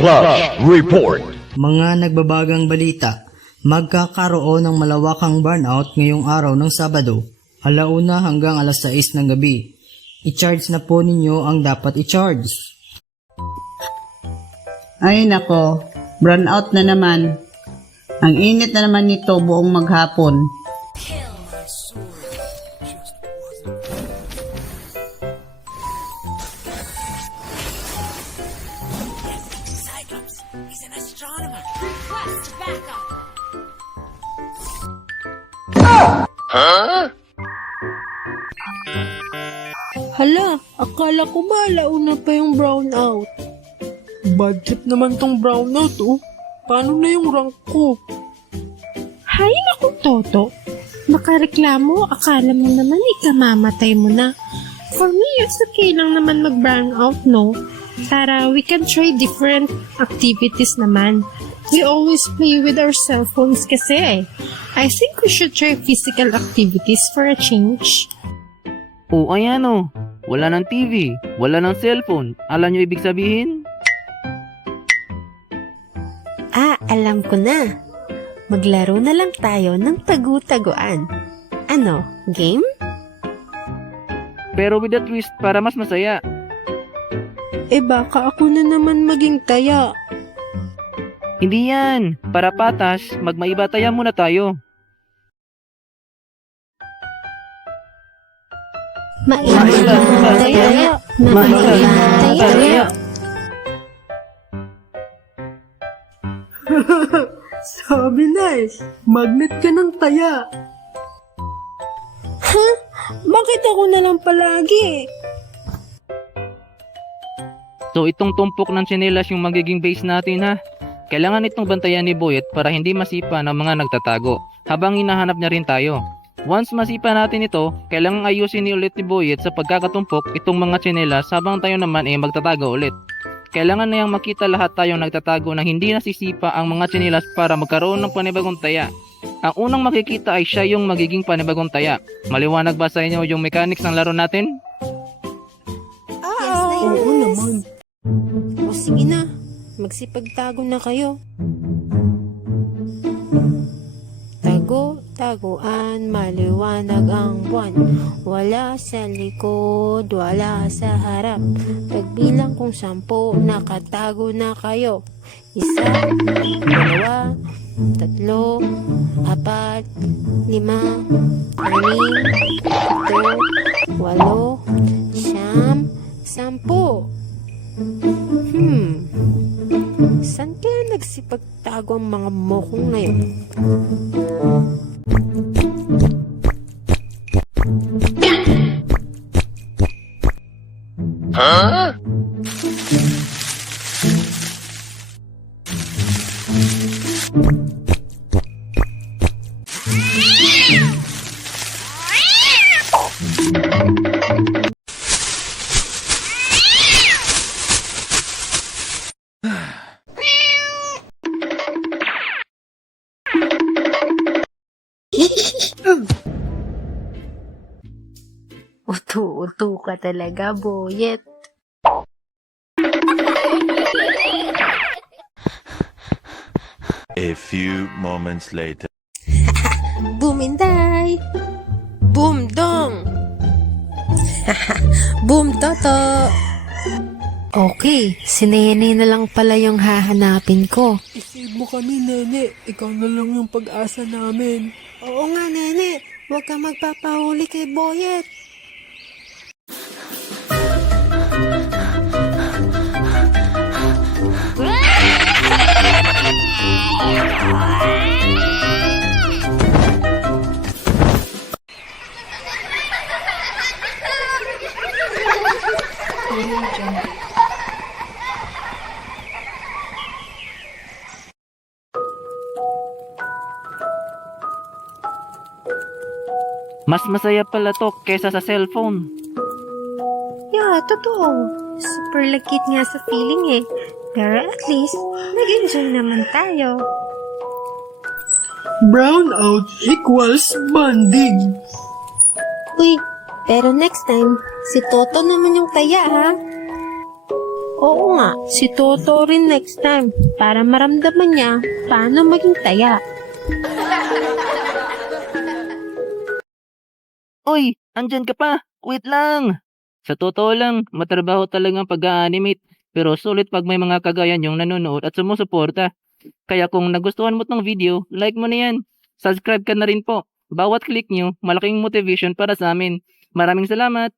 Flash Report. Mga nagbabagang balita, magkakaroon ng malawakang burnout ngayong araw ng Sabado, 1:00 hanggang 6:00 ng gabi. I-charge na po ninyo ang dapat i-charge. Ay nako, burnout na naman. Ang init na naman nito buong maghapon. He's an astronomer. Request backup. Hala, akala ko ba launa pa yung brownout? Bad trip naman tong brownout oh. Paano na yung rank ko? Hay naku, Toto. Makareklamo, akala mo naman ikamamatay mo na. For me, it's okay lang naman mag-brownout, no? Para we can try different activities naman. We always play with our cell phones kasi eh. I think we should try physical activities for a change. Oh, ayan oh. Wala ng TV, wala ng cellphone. Alam nyo ibig sabihin? Ah, alam ko na. Maglaro na lang tayo ng tagu-taguan. Ano, game? Pero with a twist para mas masaya. Eh baka ako na naman maging taya. Hindi yan. Para patas, magmaiba taya muna tayo. Taya. Sabi na eh, magnet ka ng taya. Bakit ako na lang palagi? So itong tumpok ng tsinelas yung magiging base natin ha. Kailangan itong bantayan ni Boyet para hindi masipa ng mga nagtatago habang hinahanap niya rin tayo. Once masipa natin ito, kailangan ayusin ni ulit ni Boyet sa pagkakatumpok itong mga tsinelas habang tayo naman ay magtatago ulit. Kailangan na yung makita lahat tayong nagtatago na hindi nasisipa ang mga tsinelas para magkaroon ng panibagong taya. Ang unang makikita ay siya yung magiging panibagong taya. Maliwanag ba sa inyo yung mechanics ng laro natin? Oo naman. O sige na, magsipagtago na kayo. Tago-taguan, maliwanag ang buwan. Wala sa likod, wala sa harap. Pagbilang kung 10, nakatago na kayo. 1, 2, 3, 4, 5, 6, 7, 8, 10. Saan kaya nagsipagtago ang mga mokong na yun? Uto-uto ka talaga, Boyet. A few moments later. Buminday! Boom-dong! Boom-toto! Okay, si Nene na lang pala yung hahanapin ko. Isave mo kami, Nene. Ikaw na lang yung pag-asa namin. Oo nga, Nene. Huwag ka magpapahuli kay Boyet. Mas masaya pala to kesa sa cellphone. Yeah, totoo. Super lagkit nga sa feeling eh. Pero at least, nag-enjoy naman tayo. Brownout equals bonding. Uy, pero next time, si Toto naman yung taya ha. Oo nga, si Toto rin next time para maramdaman niya paano maging taya. Uy, andyan ka pa. Wait lang. Sa totoo lang, matrabaho talagang pag-animate. Pero sulit pag may mga kagayan yung nanonood at sumusuporta. Kaya kung nagustuhan mo tong video, like mo na yan. Subscribe ka na rin po. Bawat click nyo, malaking motivation para sa amin. Maraming salamat.